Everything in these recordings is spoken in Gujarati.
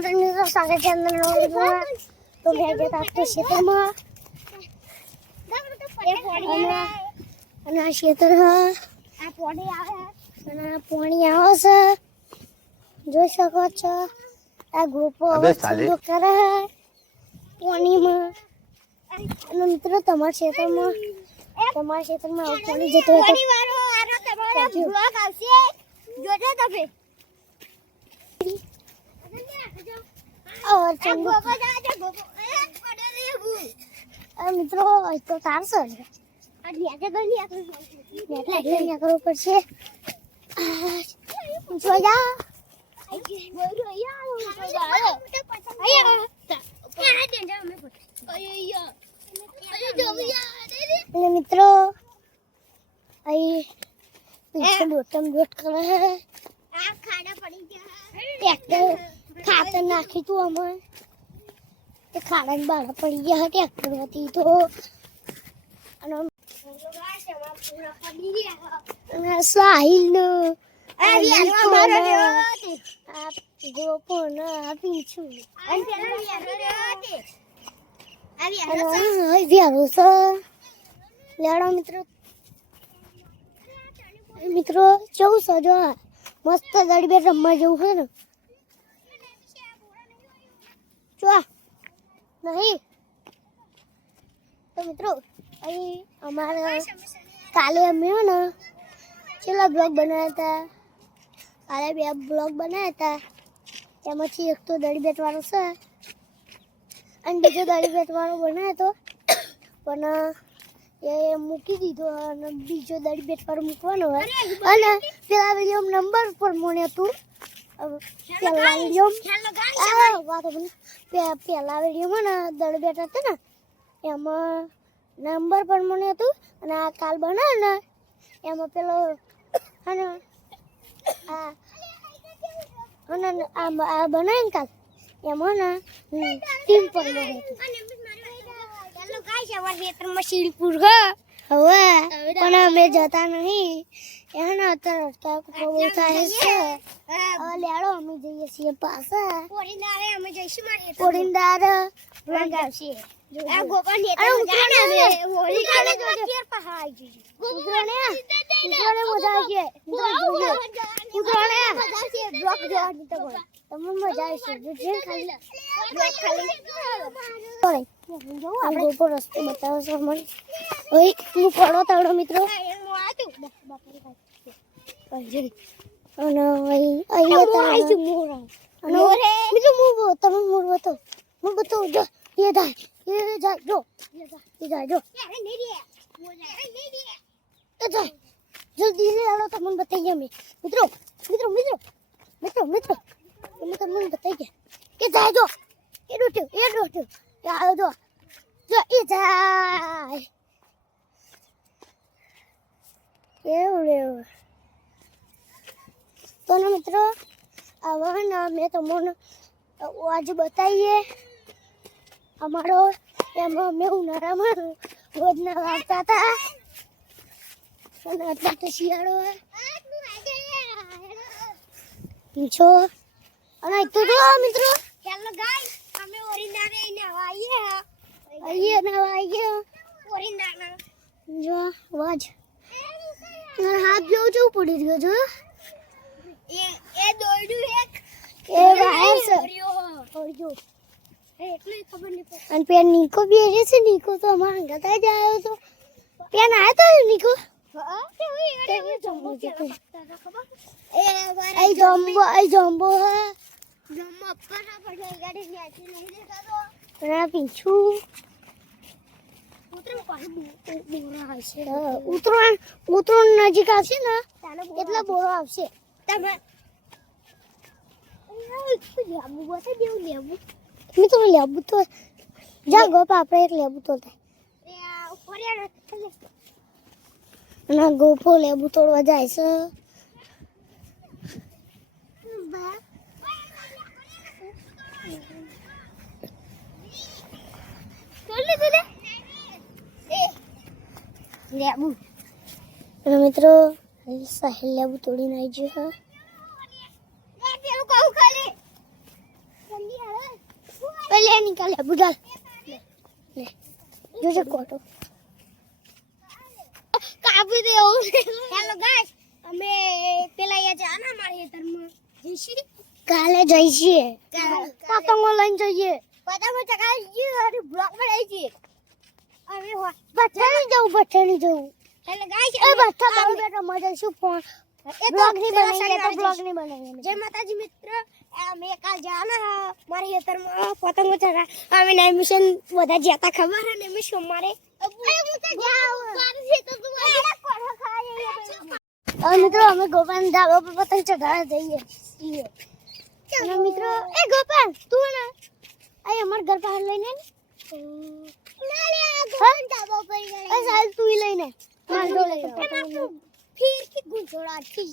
માતા મિત્રો સ્વાગત છે અંદર નવા તો ભેજ જતા તો ક્ષેત્રમાં અને આ ક્ષેત્ર આ પોણી આવે અને આ પોણી આવે છે જોઈ શકો છો આ ગ્રુપો ચાલુ કરે પોણીમાં અને મિત્રો તમારા ક્ષેત્રમાં પાણી જતો હોય તો બ્લોગ આવશે જોજો તમે और चंदू મિત્રો તો તારસો નેકલે કરો પડશે જો જા મિત્રો અહીં પીછે બોટમ બોટ કરે આ ખાડા પડી ગયા ટ્રેક્ટર ખાતર નાખી તું અમે તે ખાડાની બાળા પડી ગયા ટ્રેક્ટર હતી તો અને સાહિલ પીછું લેડો મિત્રો જવું છે જો મસ્ત દડી બે રમવા જવું છે ને જો નહીં તો મિત્રો અહીં અમારે કાલે અમે ને છેલ્લા બ્લોગ બનાવ્યા હતા કાલે 2 બ્લોગ બનાવ્યા હતા તેમાંથી એક તો દડી બેટવાળો છે અને બીજો દડી બેટવાળો બનાવ્યો હતો પણ એ મૂકી દીધો અને બીજો દડી બેટવાળો મૂકવાનો હોય અને પેલા વિડીયો નંબર પર મને હતું પેલા વિડીયોમાં ને દડી બેટ હતા ને એમાં નંબર પણ મને હતું અને આ કાલ બનાવે ને એમાં પેલો અને આ બનાવે ને કાલ એમાં ને ટીમ પર મને હતું હવે પણ અમે જતા નહીં એને અત્યારે બહુ થાય છે લેડો અમે જઈએ છીએ પાછા પોડીંદાર રંગ આવશે રસ્તો બતાવો છો મને હું પડો તાવડો મિત્રો જલ્દી તમને બતાવી અમે મિત્રો મિત્રો મિત્રો મિત્રો મિત્રો તમે તમને બતાવી ગયા કે જાય જો એ ડોટ્યું આવ્યો જો એ જાય એવું તો ને મિત્રો હવે ને મેં તમને આજે બતાવીએ અમારો એમાં અમે ઉનાળામાં રોજના વાગતા હતા અને અત્યારે તો શિયાળો પીછો અને તો જો મિત્રો ચાલો ગાય અમે ઓરિંદાને નવાઈએ જો વાજ હાથ જેવું પડી રહ્યો જો એ દોડ્યું એક એ બહાર છે ઓરજો એટલે ખબર નહીં પડે અને પેન નીકો બેસે છે નીકો તો અમાર હંગાતા જ આવ્યો તો પેન આયો તો નીકો જમ્બો અપ્પા ના પડે ગાડી ન્યાથી નહીં દેખાતો ના પીછું ઉતરણ નજીક આવશે ને એટલે બોરો આવશે મિત્રો લેબુ તો જા ગોપ આપણે એક લેબુ તો અને ગોપો લેબુ તોડવા જાય છે લેબુ મિત્રો સાહિલ લેબુ તોડીને આવી ગયો હા पहले निकाल बुढ़ा ले जो से कोटो काबी दे हेलो गाइस અમે પેલા યા જાના મારી હેતરમાં જઈશી કાલે જઈશી પતંગો લઈને જઈએ પતંગો ચગાવીએ અને બ્લોક બનાવી છીએ હવે બઠાણી જવું એટલે ગાઈસ એ બઠા બાર બેટા મજા શું ફોન બ્લોગ ની બનાવીએ તો બ્લોગ ની બનાવીએ જય માતાજી મિત્ર અમે કાલ જાના મારી હેતરમાં પતંગો ચગા અમે ના મિશન બધા જતા ખબર હે ને મિશન મારે હું તો જાવ મારી તો તું કોઠા ખાય મિત્રો અમે ગોપાલ ધાબા પર પતંગ ચગાવવા જઈએ અને મિત્રો એ ગોપાલ તું ને આ અમાર ઘર બહાર લઈને ના લે ગોપાલ ધાબા પર ગઈ એ સાલ તું લઈને માર ડોલે ફિર की गुंजोड़ा थी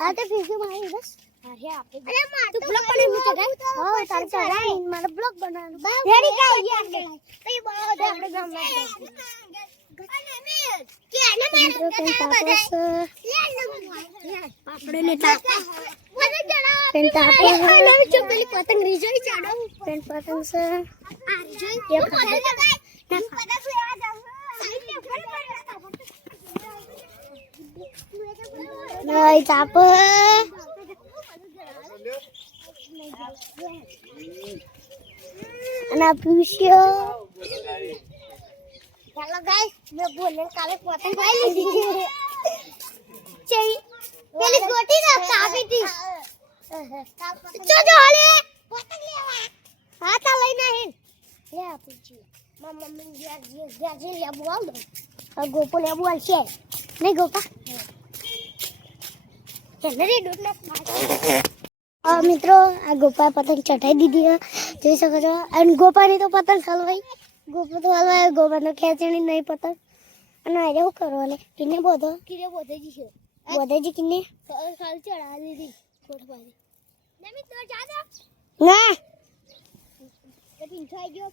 हां तो फिर से मारी बस अरे आपने अरे मार तो ब्लॉग बने मुझे हां तार चढ़ा इन मारा ब्लॉग बनाना रेडी का ये आगे तो ये बहुत આપણે ગામ માં આપણે ને પેન તાપા ચોપલી પતંગ રીજોઈ ચાડો પેન પતંગ છે આ રીજોઈ એ પતંગ લેવા જાવ Rồi chạp Ana pusyo Hello guys मैं बोलने काले पतंग खाई ली चाहिए पहले गोटी ना काफी थी चलो ले पतंग लेवा हाथ लेना है ले पूछिए मम्मा मैं जी ले बोल दो और गोपो ले बोल से नहीं गोपा મિત્રો આ ગોપા પતંગ ચટાઈ દીધી જોઈ શકો છો અને ગોપાની તો પતંગ હલવાઈ ગોપા તો હલવાય ગોપાનો ખેંચણી નહીં પતંગ અને આજે શું કરવાને કિને બોધો બોધેજી છે બોધેજી કિને ખાલ ચડા દીધી કોઠવાજી નમી તો જાદો ના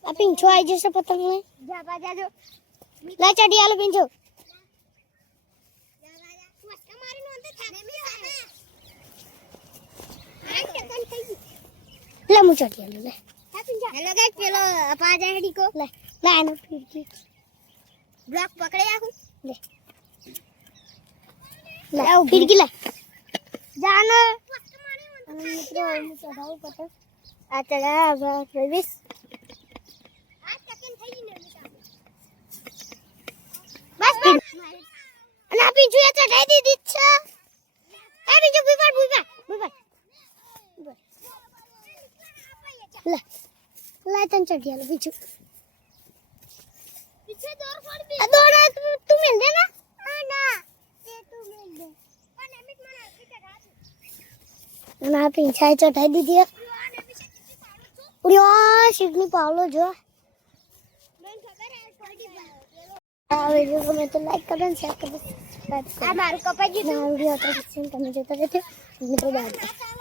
આ પિંછો આવી જશે પતંગ ને જાપા જાજો લા ચડી આલો પિંછો ले मुझे चटिया ले हेलो गाइस पेलो अपा जाएडी को ले ले आनो फिर ब्लॉक पकड़े आखू ले ले फिर की ले जानो મિત્રો હું ચડાવું પતંગ આ ચડા પ્રવેશ આ ચકન થઈ ગઈ ને બસ અને આ પીછું એ ચડાઈ દીધી છે એ બીજું ભૂપા ला ला तन चढ़िया लो पीछे दौर फोड़ भी दौड़ तू मिल दे ना ना ये तू मिल दे पर एमिट मना चढ़ा दे ना पीछे चढ़ाई दी दिया उड़ियो शिवनी पावलो जो मैं खबर है थोड़ी आ वीडियो को मैं तो लाइक कर दें शेयर कर दें सब्सक्राइब कर आ मारो कपाई जी ना वीडियो तो सेंड करने देते रहते मित्रों बाय